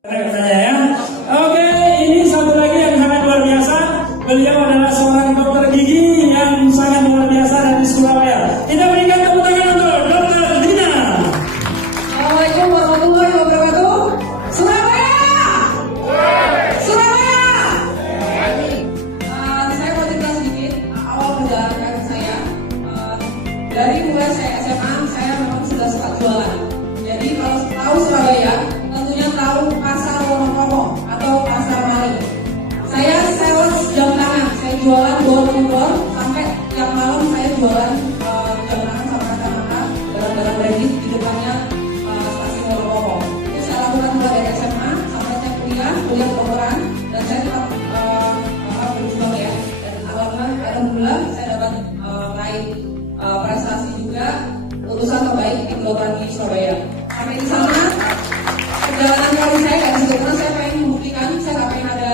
Saya ya. Oke, ini satu lagi yang sangat luar biasa. Beliau adalah seorang dokter gigi yang sangat luar biasa dari Surabaya. Kita berikan tepuk tangan untuk Dokter Dina. Assalamualaikum warahmatullahi wabarakatuh. Surabaya, Surabaya. Saya mau cerita sedikit awal perjalanan saya. Dari mulai saya SMA, saya memang sudah suka jualan. Jadi kalau tahu Surabaya, tentunya tahu pasar Wonosobo atau pasar Mari. Saya sales jam tangan, saya jualan door to door sampai yang malam saya jualan jam tangan sama kacamata, barang-barang branded di depannya stasiun Wonosobo. Itu saya lakukan mulai dari SMA sampai saya kuliah kedokteran, dan saya tetap berjuang ya. Dan alhamdulillah saya dapat meraih prestasi juga lulusan terbaik di kedokteran di Surabaya. Sampai di sana perjalanan karir saya dari situ, karena saya pengen membuktikan saya nggak pengen ada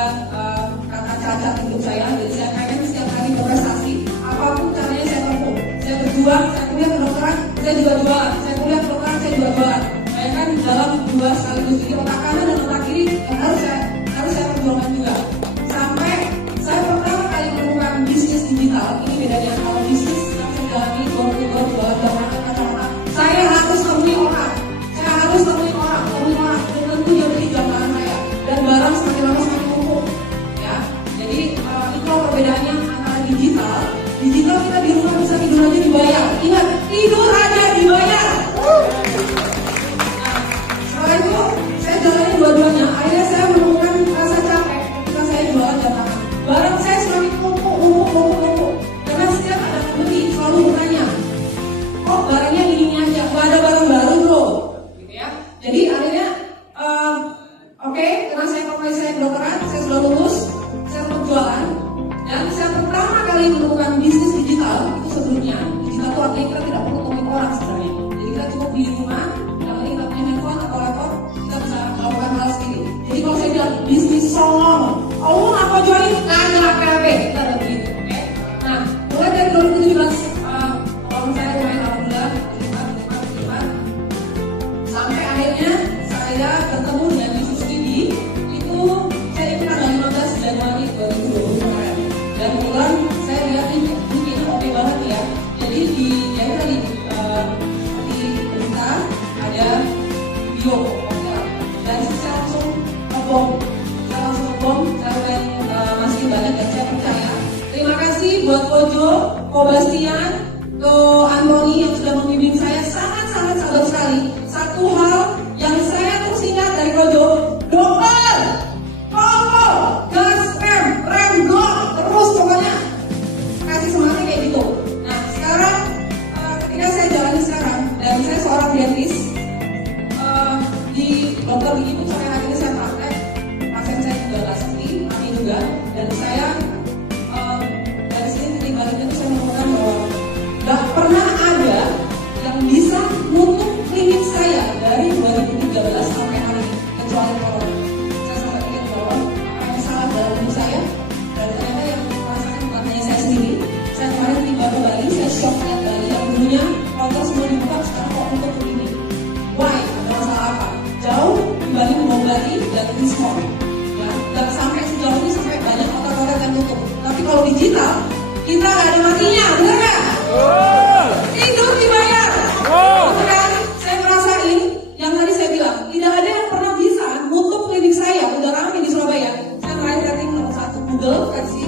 kata cacat hidup saya. Jadi saya pengen setiap kali berprestasi apapun caranya saya tempuh. Saya berjuang, saya kuliah kedokteran, saya juga jualan. Saya kuliah kedokteran, saya juga jualan. Bayangkan dalam dua sekaligus ini, otak kanan dan otak kiri yang harus saya perjuangkan juga. Sampai saya pertama kali menemukan bisnis digital. Ini bedanya kalau bisnis yang saya jalani door to door jualan jam kacamata. Saya harus temui orang. Tentu dia beli jam tangan saya, dan barang semakin lama semakin numpuk ya. Jadi itulah perbedaannya antara digital kita di rumah bisa tidur aja dibayar. Ingat, tidur aja dibayar. Nah, setelah itu saya jalani dua-duanya. Akhirnya saya menemukan rasa capek ketika saya jualan jam tangan. Barang saya semakin numpuk, karena setiap ada yang beli selalu bertanya, kok barangnya ini aja, nggak ada barang baru bro, gitu ya. Jadi akhirnya oke, karena saya profesi kedokteran, saya sudah lulus, saya tetap jualan, dan saya pertama kali menemukan bisnis digital. Itu sebelumnya digital itu artinya kita tidak perlu temuin orang sebenarnya. Jadi kita cukup di rumah, kalau ini kita punya handphone atau laptop, kita bisa melakukan hal sendiri. Jadi kalau saya bilang bisnis songong, apa join? Nanya PHP, kita ada begitu. Oke. Nah, mulai dari 2017 kalau saya mulai alhamdulillah terima. Sampai akhirnya saya bertemu dengan bisnis ini. Itu saya ikut tanggal 15 Januari 2020 kemarin. Dan kebetulan saya lihat ini oke banget ya. Jadi di berita ada video dan saya langsung ngebom. Saya masih banyak dan saya percaya. Terima kasih buat Kojo, Ko Bastian, Ko Antoni yang sudah membimbing saya sangat sabar sekali. Satu hal yang saya terus ingat dari Kojo, dokter, kompor, gas, rem, blok, terus pokoknya kasih semangatnya kayak gitu. Nah sekarang ketika saya jalani sekarang, dan saya seorang dietis di dokter gigi pun sampai hari ini saya praktek, pasien saya juga nggak sepi, kami juga, dan saya dari sini titik baliknya itu saya menemukan bahwa nggak pernah ada yang bisa nutup klinik saya dari 2013 sampai hari ini, kecuali corona. Saya sampai pikir bahwa apa yang salah dalam hidup saya, dan ternyata yang merasakan bukan hanya saya sendiri. Saya kemarin tiba ke Bali, saya shock lihat Bali yang dulunya kantor semua dibuka, sekarang kok untuk klinik. Why? Ada masalah apa? Jauh dibanding Bali dan Lismon. Ya, dan sampai sejauh ini sampai banyak hotel-hotel yang tutup. Tapi kalau digital, kita nggak ada matinya, benar nggak? Tidur dibayar. Sekarang saya merasain yang tadi saya bilang, tidak ada yang pernah bisa nutup klinik saya. Udah ramai di Surabaya. Saya terakhir rating nomor 1 Google versi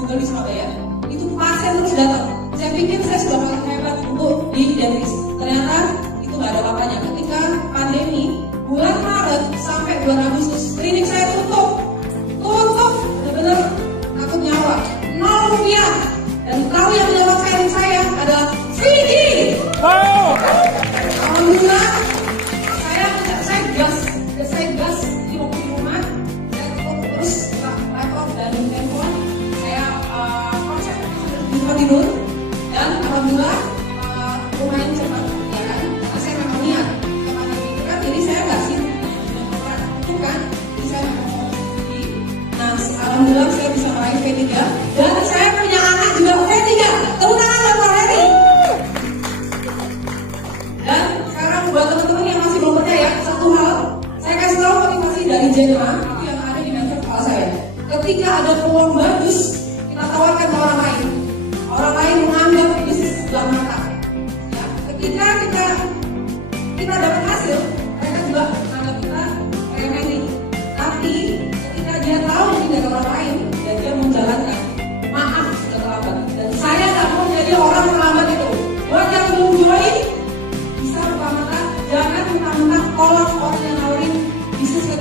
Google di Surabaya. Itu pasien terus datang. Saya pikir saya sudah paling hebat untuk di dentist. Ternyata itu nggak ada apa-apanya. Ketika pandemi bulan Maret sampai bulan Agustus, klinik saya tutup, benar-benar takut nyawa, 0 rupiah. Dan tahu yang menyelamatkan saya adalah Vicky. Alhamdulillah, saya gas di rumah, saya tutup terus laptop dan handphone, saya konsep di tempat tidur, dan alhamdulillah lumayan cepat, ya kan? Karena saya memang niat kepada itu kan, jadi saya nggak sibuk itu kan, jadi saya memang mau sendiri. Nah, alhamdulillah saya bisa meraih V3 dan saya punya anak juga V3. Tepuk tangan buat Pak Heri. Dan sekarang buat teman-teman yang masih belum percaya, satu hal saya kasih tahu motivasi dari Jenma itu yang ada di mindset kepala saya. Ketika ada peluang bagus, kita tawarkan ke orang lain. Orang lain menganggap bisnis sebelah mata. Ya, ketika kita dapat hasil, mereka juga menganggap kita remeh. Tapi ketika dia tahu ini dari orang lain dan dia menjalankan, maaf sudah terlambat. Dan saya tak mau jadi orang terlambat itu. Buat yang belum join, bisa pertama-tama jangan mentang-mentang tolak orang yang nawarin bisnis ke